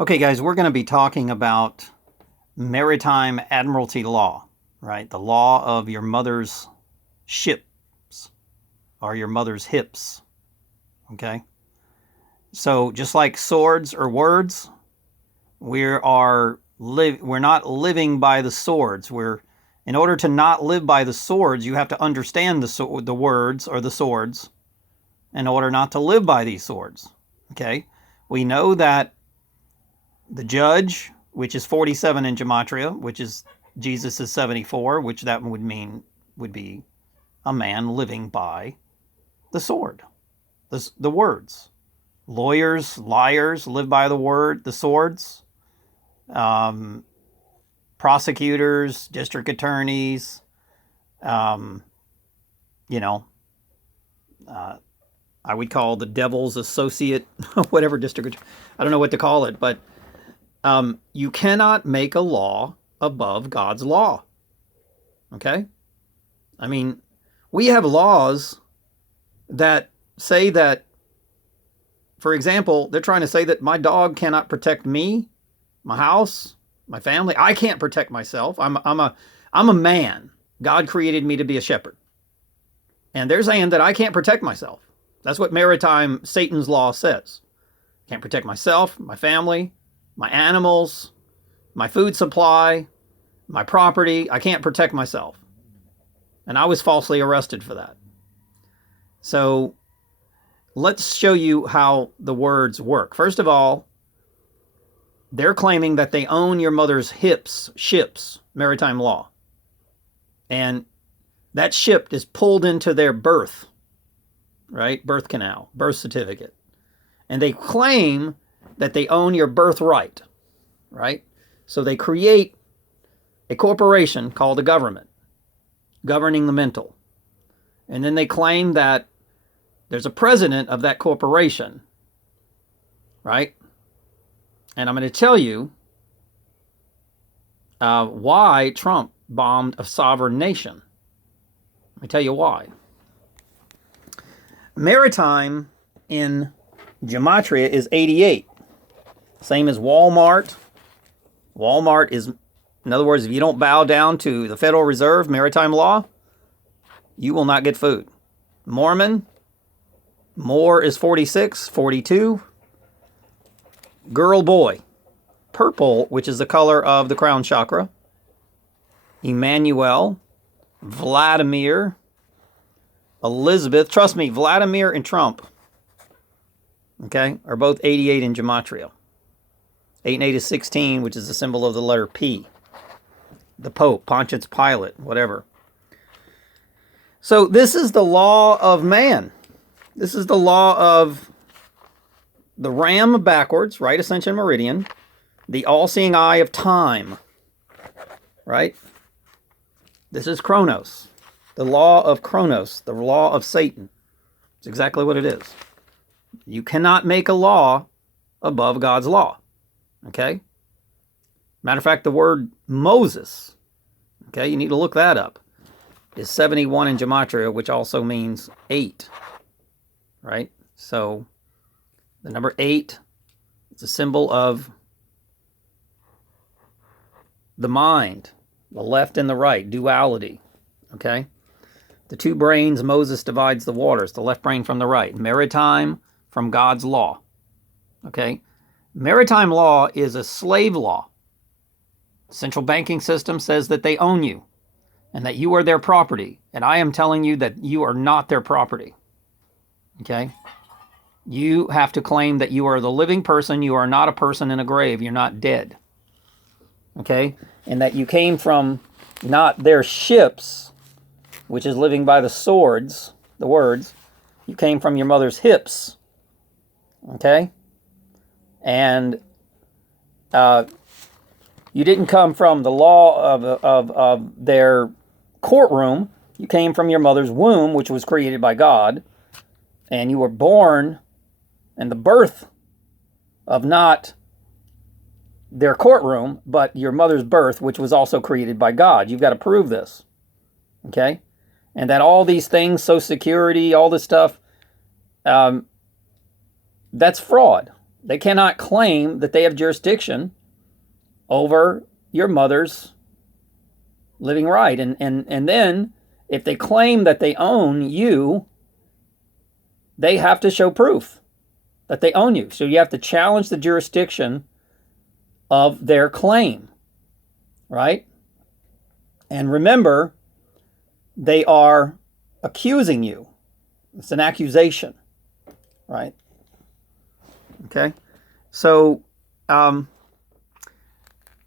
Okay, guys, we're going to be talking about maritime admiralty law, right? The law of your mother's ships or your mother's hips, okay? So just like swords or words, we're not living by the swords. In order to not live by the swords, you have to understand the words or the swords in order not to live by these swords, okay? We know that the judge, which is 47 in gematria, which is Jesus is 74, which that would be a man living by the sword, the words. Lawyers, liars live by the swords. Prosecutors, district attorneys, um, you know, I would call the devil's associate, whatever district. I don't know what to call it, but you cannot make a law above God's law. Okay? I mean, we have laws that say that, for example, they're trying to say that my dog cannot protect me, my house, my family. I can't protect myself. I'm a man. God created me to be a shepherd. And they're saying that I can't protect myself. That's what maritime Satan's law says. Can't protect myself, my family, my animals, my food supply, my property. I can't protect myself. And I was falsely arrested for that. So let's show you how the words work. First of all, they're claiming that they own your mother's ships, maritime law. And that ship is pulled into their birth, right? Birth canal, birth certificate. And they claim that they own your birthright, right? So they create a corporation called a government, governing the mental. And then they claim that there's a president of that corporation, right? And I'm going to tell you why Trump bombed a sovereign nation. Let me tell you why. Maritime in gematria is 88. Same as Walmart. Walmart is, in other words, if you don't bow down to the Federal Reserve maritime law, you will not get food. Mormon, More is 46, 42. Girl, boy. Purple, which is the color of the crown chakra. Emmanuel, Vladimir, Elizabeth. Trust me, Vladimir and Trump, okay, are both 88 in gematria. 8 and 8 is 16, which is the symbol of the letter P. The Pope, Pontius Pilate, whatever. So this is the law of man. This is the law of the ram backwards, right ascension meridian, the all-seeing eye of time, right? This is Chronos, the law of Chronos, the law of Satan. It's exactly what it is. You cannot make a law above God's law, okay? Matter of fact, the word Moses, okay, you need to look that up, is 71 in gematria, which also means 8, right? So the number 8 is a symbol of the mind, the left and the right, duality, okay? The two brains, Moses divides the waters, the left brain from the right. Maritime from God's law, okay? Maritime law is a slave law. The central banking system says that they own you and that you are their property. And I am telling you that you are not their property, okay? You have to claim that you are the living person. You are not a person in a grave. You're not dead, okay? And that you came from not their ships, which is living by the swords, the words. You came from your mother's hips, okay? And you didn't come from the law of their courtroom. You came from your mother's womb, which was created by God. And you were born in the birth of not their courtroom, but your mother's birth, which was also created by God. You've got to prove this, okay? And that all these things, Social Security, all this stuff, that's fraud. They cannot claim that they have jurisdiction over your mother's living right. And then if they claim that they own you, they have to show proof that they own you. So you have to challenge the jurisdiction of their claim, right? And remember, they are accusing you. It's an accusation, right? Okay. So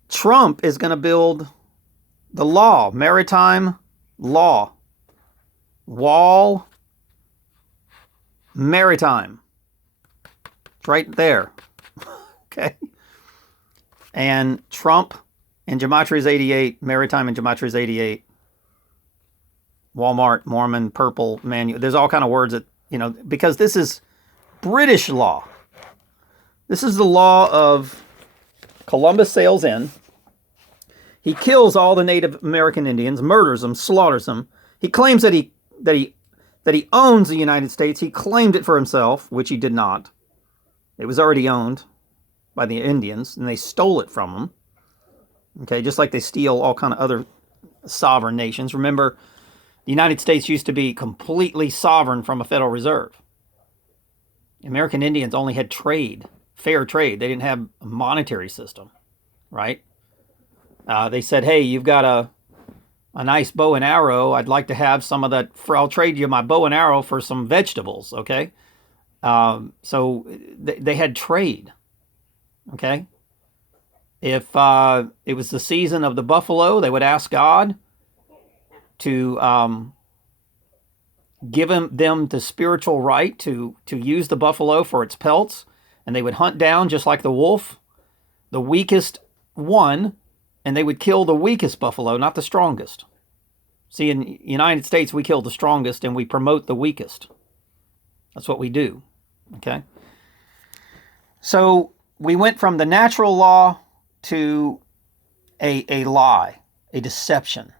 Trump is going to build the law, maritime law, wall, maritime. It's right there. Okay. And Trump and Gematria's 88, maritime and Gematria's 88, Walmart, Mormon, purple, manual. There's all kind of words that, because this is British law. This is the law of Columbus sails in. He kills all the Native American Indians, murders them, slaughters them. He claims that he owns the United States. He claimed it for himself, which he did not. It was already owned by the Indians, and they stole it from them. Okay, just like they steal all kind of other sovereign nations. Remember, the United States used to be completely sovereign from a Federal Reserve. American Indians only had trade, fair trade. They didn't have a monetary system, right? They said, hey, you've got a nice bow and arrow. I'd like to have some of that. I'll trade you my bow and arrow for some vegetables, okay? So they had trade, okay? If it was the season of the buffalo, they would ask God to give them the spiritual right to use the buffalo for its pelts, and they would hunt down, just like the wolf, the weakest one, and they would kill the weakest buffalo, not the strongest. See, in the United States, we kill the strongest and we promote the weakest. That's what we do, okay? So we went from the natural law to a lie, a deception,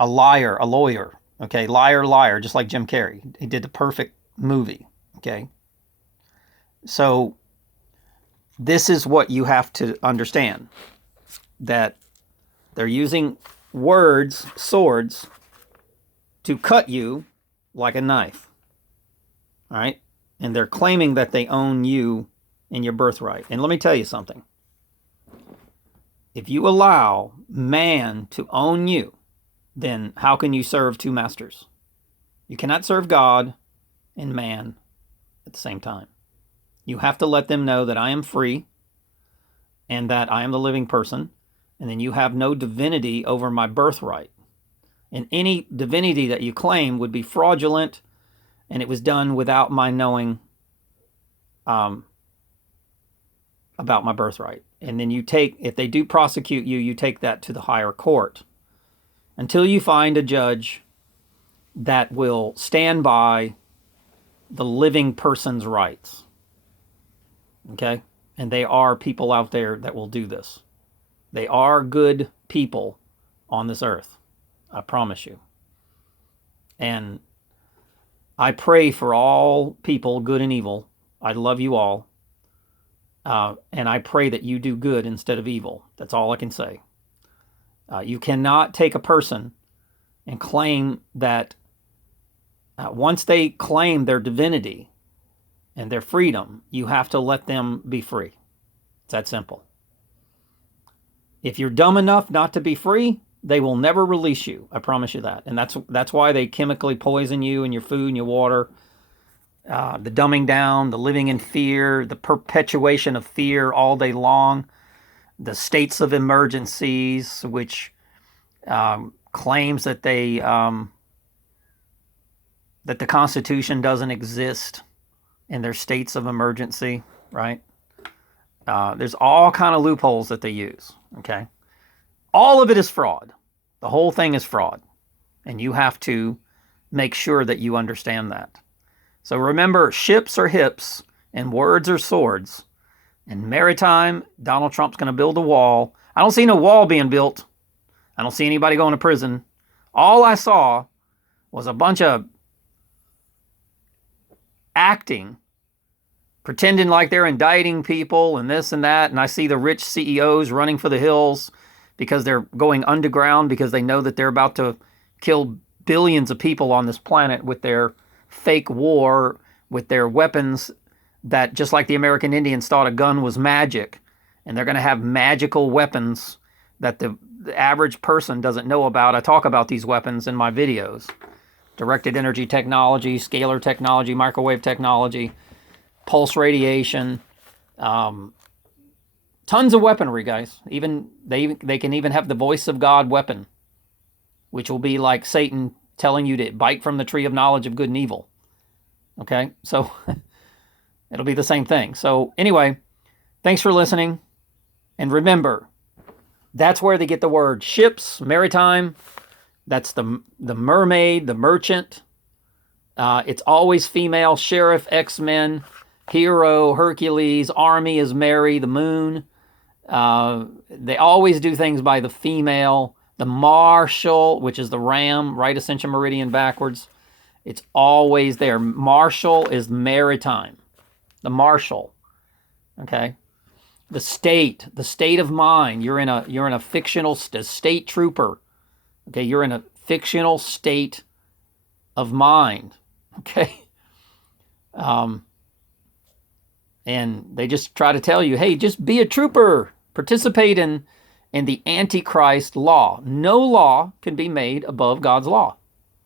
a liar, a lawyer, okay? Liar, just like Jim Carrey. He did the perfect movie, okay? So this is what you have to understand, that they're using words, swords, to cut you like a knife, all right? And they're claiming that they own you and your birthright. And let me tell you something. If you allow man to own you, then how can you serve two masters? You cannot serve God and man at the same time. You have to let them know that I am free and that I am the living person, and then you have no divinity over my birthright. And any divinity that you claim would be fraudulent, and it was done without my knowing about my birthright. And then if they do prosecute you, you take that to the higher court until you find a judge that will stand by the living person's rights. Okay? And there are people out there that will do this. They are good people on this earth. I promise you. And I pray for all people, good and evil. I love you all. And I pray that you do good instead of evil. That's all I can say. You cannot take a person and claim that once they claim their divinity and their freedom, you have to let them be free. It's that simple. If you're dumb enough not to be free, they will never release you. I promise you that. And that's why they chemically poison you and your food and your water. The dumbing down, the living in fear, the perpetuation of fear all day long, the states of emergencies, which claims that that the Constitution doesn't exist in their states of emergency, right? There's all kind of loopholes that they use, okay? All of it is fraud. The whole thing is fraud. And you have to make sure that you understand that. So remember, ships are hips and words are swords. And maritime, Donald Trump's going to build a wall. I don't see no wall being built. I don't see anybody going to prison. All I saw was a bunch of acting pretending like they're indicting people and this and that. And I see the rich CEOs running for the hills because they're going underground because they know that they're about to kill billions of people on this planet with their fake war, with their weapons that, just like the American Indians thought a gun was magic, and they're going to have magical weapons that the average person doesn't know about. I talk about these weapons in my videos. Directed energy technology, scalar technology, microwave technology, pulse radiation, tons of weaponry, guys. Even they can even have the voice of God weapon, which will be like Satan telling you to bite from the tree of knowledge of good and evil. Okay, so it'll be the same thing. So anyway, thanks for listening. And remember, that's where they get the word ships, maritime. That's the mermaid, the merchant. It's always female, sheriff, X-Men, hero, Hercules, army is Mary, the moon. They always do things by the female. The marshal, which is the ram, right ascension meridian backwards. It's always there. Marshal is maritime. The marshal. Okay. The state of mind. You're in a fictional state trooper. Okay, you're in a fictional state of mind. Okay. And they just try to tell you, hey, just be a trooper. Participate in the Antichrist law. No law can be made above God's law.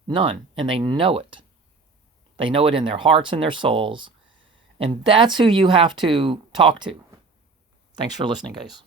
None. And they know it. They know it in their hearts and their souls. And that's who you have to talk to. Thanks for listening, guys.